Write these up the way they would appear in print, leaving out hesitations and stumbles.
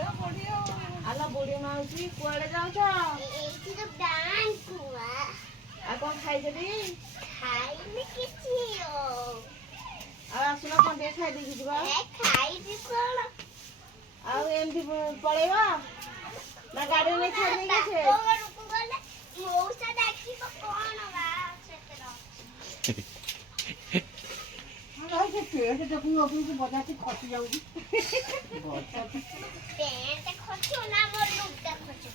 ଆଲୋ ବୁଢୀ ମାଉସୀ କୁଆଡେ ଯାଉଛ? ଏଇଠି ତ ବ୍ୟାଙ୍କକୁ ଆଉ କଣ ଖାଇଦେବି? ଖାଇନି କିଛି ଆଉ ଆସୁନ କଣ ଟିକେ ଖାଇଦେଇକି ଯିବା। ଖାଇବି କଣ? ଆଉ ଏମିତି ପଳେଇବା ନା ଗାଡିରେ ନେଇ ଛାଡିଦେଇକି ଆସିବେ? ଘରକୁ ଗଲେ ମଉସା ଡାକିବ କଣ ବା ସେଥିର ଖସି ଯାଉଛି ପ୍ୟାଣ୍ଟ ଖସିବ ନା ମୋର ଲୁଗା ଖସିବ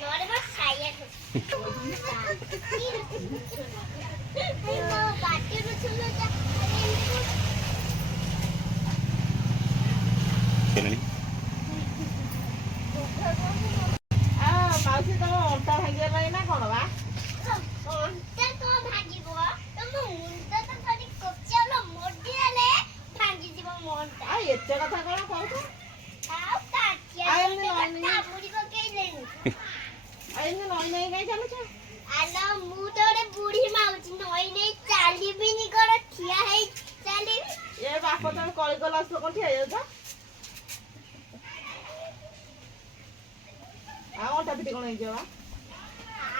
ନହେଲେ ମୋ ସାୟା ଖସିବ ମୋ ପାଟିରୁ ଶୁଣୁଛ ମାଉସୀ ତମ ଅଣ୍ଟା ଭାଙ୍ଗିଗଲାଣି ନା କଣ ବା? ଅଣ୍ଟା କଣ ଭାଙ୍ଗିବ? ତମ ମୁଣ୍ଡ ତ ଖାଲି କଚାଉଲ ମୋଡ଼ିଦେଲେ ଭାଙ୍ଗିଯିବ ମୋ ଅଣ୍ଟା। ଆଉ ଏତେ କଥା କଣ କହୁଛ? ଆଉ କାଟିଆ କାମୁଡି ପକେଇଲେଣି। ଆଉ ଏମିତି ନଈ ନଈ କାଇଁ ଚାଲୁଛ? ଆଲୋ ମୁଁ ତ ଗୋଟେ ବୁଢୀ ମାଉସୀ ନଈ ନେଇ ଚାଲିବିନି କଣ ଠିଆ ହେଇ ଚାଲିବି? ଏ ବାପ ତମେ କଳି କଲା ଆସିଲ କଣ ଠିଆ ହେଇଯାଉଛ? ଆଉ ଅଣ୍ଟା ପିଠି କଣ ହେଇଯିବ ବା?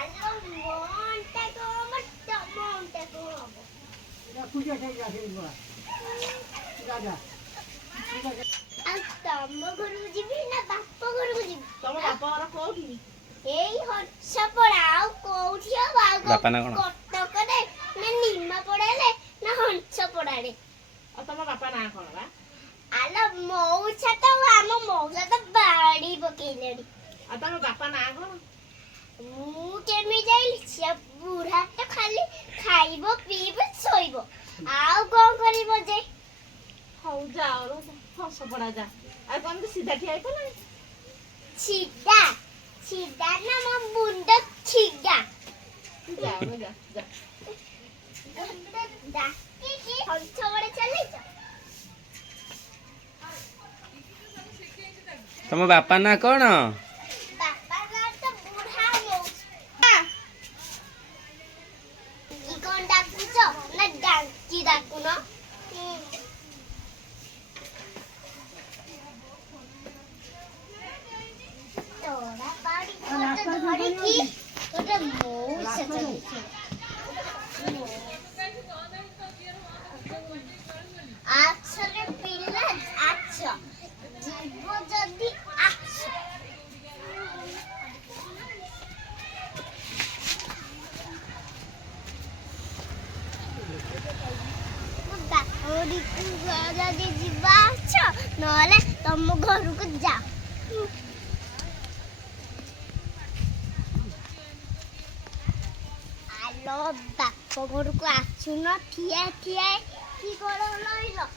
ଆଲୋ ମୋ ଅଣ୍ଟା କଣ ହବ ତମ ଅଣ୍ଟା କଣ ହବ? ଆଉ ତମ ଘରକୁ ଯିବି ନା ବାପ ଘରକୁ ଯିବି? ତମ ବାପ ଘର କୋଉଠି? ଏଇ ହଂସପଡା ଆଉ କୋଉଠି ହବ? ଆଉ କଟକରେ ନା ନିମାପଡାରେ ନା ହଂସପଡାରେ? ଆଉ ତମ ବାପା ନାଁ କଣ ବା? ଆଲୋ ମଉସା ତ ଆମ ମଉସା ତ ବାଡି ପକେଇଲେଣି। ଆଉ ତମ ବାପା ନାଁ କଣ? ମୁଁ କେମିତି ଯାଇଲି? ସେ ବୁଢା ତ ଖାଲି ଖାଇବ ପିଇବ ଶୋଇବ ଆଉ କଣ କରିବ ଯେ? ହଉ ଯାଅ ହଂସପଡା ଯା। ଆଉ ତମେ ସିଧା ଠିଆ ହେଇପାରିଲନି? ଛିଡା ଛିଡା ନା ମୋ ମୁଣ୍ଡ ଛିଡା। ଯାଅ ଯା ଯା। ଡାକିକି ହଂସପଡା ଚାଲିଛ? ତମ ବାପା ନାଁ କଣ? ବାପା ନାଁ ତ ବୁଢା ମଉସା। କି କଣ ଡାକୁଛ ନା ଡାକି ଡାକୁନ? ତୋରା ପାଡ଼ି ଧରିକି ଗୋଟେ ମଉସା ଚାଲିଛି। ଆଛରେ ପିଲା ଆଛ ଯିବ ଯଦି ଆଛ। ବାପଘରକୁ ଯଦି ଯିବା ଆଛ ନହେଲେ ତମ ଘରକୁ ଯାଅ। ଆଲୋ ବାପ ଘରକୁ ଆସୁନ ଠିଆ ଠିଆ କି କର ରହିଲ?